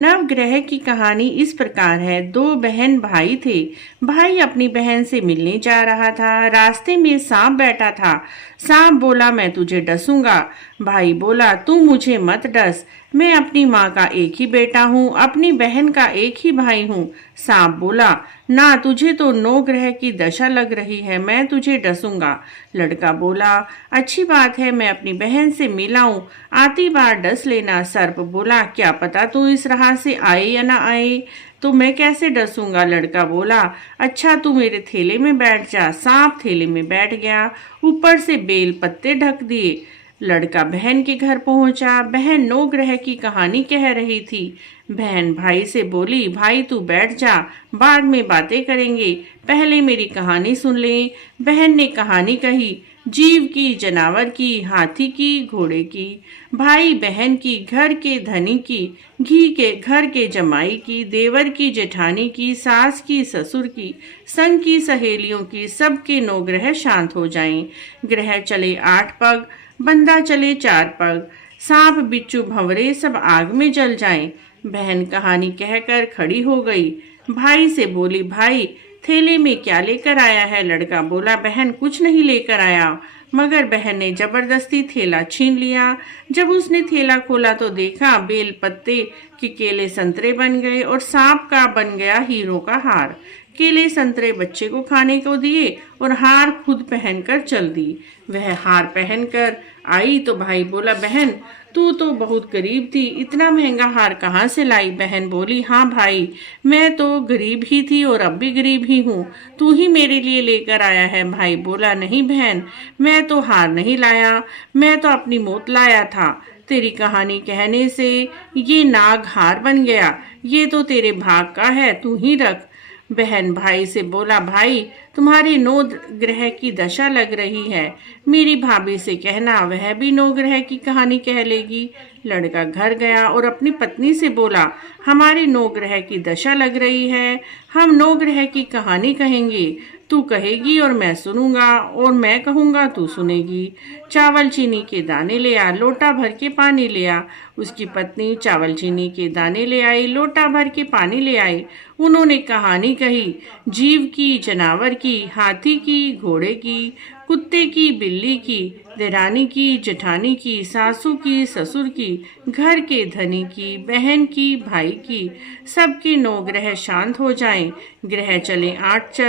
नवग्रह की कहानी इस प्रकार है। दो बहन भाई थे। भाई अपनी बहन से मिलने जा रहा था। रास्ते में सांप बैठा था। सांप बोला, मैं तुझे डसूंगा। भाई बोला, तू मुझे मत डस, मैं अपनी माँ का एक ही बेटा हूँ, अपनी बहन का एक ही भाई हूँ। सांप बोला, ना, तुझे तो नौ ग्रह की दशा लग रही है, मैं तुझे डसूंगा। लड़का बोला, अच्छी बात है, मैं अपनी बहन से मिला हूँ, आती बार डस लेना। सर्प बोला, क्या पता तू इस राह से आए या ना आए, तो मैं कैसे डसूंगा। लड़का बोला, अच्छा तू मेरे थैले में बैठ जा। सांप थैले में बैठ गया, ऊपर से बेल पत्ते ढक दिए। लड़का बहन के घर पहुंचा। बहन नौ ग्रह की कहानी कह रही थी। बहन भाई से बोली, भाई तू बैठ जा, बाद में बातें करेंगे, पहले मेरी कहानी सुन ले। बहन ने कहानी कही, जीव की, जानवर की, हाथी की, घोड़े की, भाई बहन की, घर के धनी की, घी के घर के जमाई की, देवर की, जेठानी की, सास की, ससुर की, संग की, सहेलियों की, सबके नौ ग्रह शांत हो जाएं। ग्रह चले 8 पग, बंदा चले 4 पग, सांप बिच्छू भंवरे सब आग में जल जाएं। बहन कहानी कहकर खड़ी हो गई। भाई से बोली, भाई थैले में क्या लेकर आया है। लड़का बोला, बहन कुछ नहीं लेकर आया। मगर बहन ने जबरदस्ती थैला छीन लिया। जब उसने थैला खोला तो देखा बेल पत्ते के केले संतरे बन गए और सांप का बन गया हीरो का हार। केले संतरे बच्चे को खाने को दिए और हार खुद पहनकर चल दी। वह हार पहनकर आई तो भाई बोला, बहन तू तो बहुत गरीब थी, इतना महंगा हार कहाँ से लाई। बहन बोली, हाँ भाई, मैं तो गरीब ही थी और अब भी गरीब ही हूँ, तू ही मेरे लिए लेकर आया है। भाई बोला, नहीं बहन, मैं तो हार नहीं लाया, मैं तो अपनी मौत लाया था। तेरी कहानी कहने से ये नाग हार बन गया, ये तो तेरे भाग का है, तू ही रख। बहन भाई से बोला, भाई तुम्हारी नौ ग्रह की दशा लग रही है, मेरी भाभी से कहना, वह भी नौ ग्रह की कहानी कह लेगी। लड़का घर गया और अपनी पत्नी से बोला, हमारी नौ ग्रह की दशा लग रही है, हम नौ ग्रह की कहानी कहेंगे, तू कहेगी और मैं सुनूंगा, और मैं कहूंगा तू सुनेगी। चावल चीनी के दाने ले आ, लोटा भर के पानी ले आ। उसकी पत्नी चावल चीनी के दाने ले आई, लोटा भर के पानी ले आई। उन्होंने कहानी कही, जीव की, जानवर की, हाथी की, घोड़े की, कुत्ते की, बिल्ली की, देरानी की, जेठानी की, सासू की, ससुर की, घर के धनी की, बहन की, भाई की, सबके नौ ग्रह शांत हो जाएं। ग्रह चले 8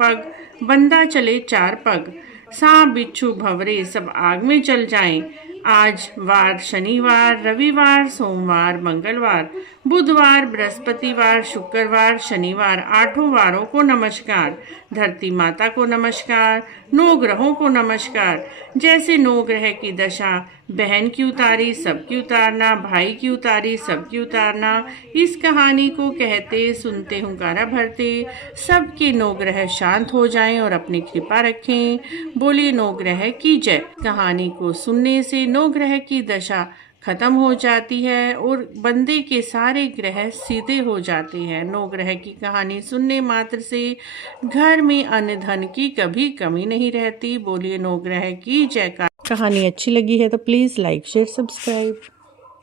पग, बंदा चले 4 पग, सांप बिच्छू भंवरे सब आग में जल जाएं। आज वार शनिवार, रविवार, सोमवार, मंगलवार, बुधवार, बृहस्पतिवार, शुक्रवार, शनिवार, 8 वारों को नमस्कार। धरती माता को नमस्कार, 9 ग्रहों को नमस्कार। जैसे 9 ग्रह की दशा बहन की उतारी, सबकी उतारना, भाई की उतारी, सबकी उतारना। इस कहानी को कहते सुनते हुंकारा भरते सबके 9 ग्रह शांत हो जाएं और अपनी कृपा रखें। बोलिए 9 ग्रह की जय। कहानी को सुनने से 9 ग्रह की दशा खत्म हो जाती है और बंदे के सारे ग्रह सीधे हो जाते हैं। 9 ग्रह की कहानी सुनने मात्र से घर में अन्न धन की कभी कमी नहीं रहती। बोलिए 9 ग्रह की जयकार। कहानी अच्छी लगी है तो प्लीज़ लाइक शेयर सब्सक्राइब।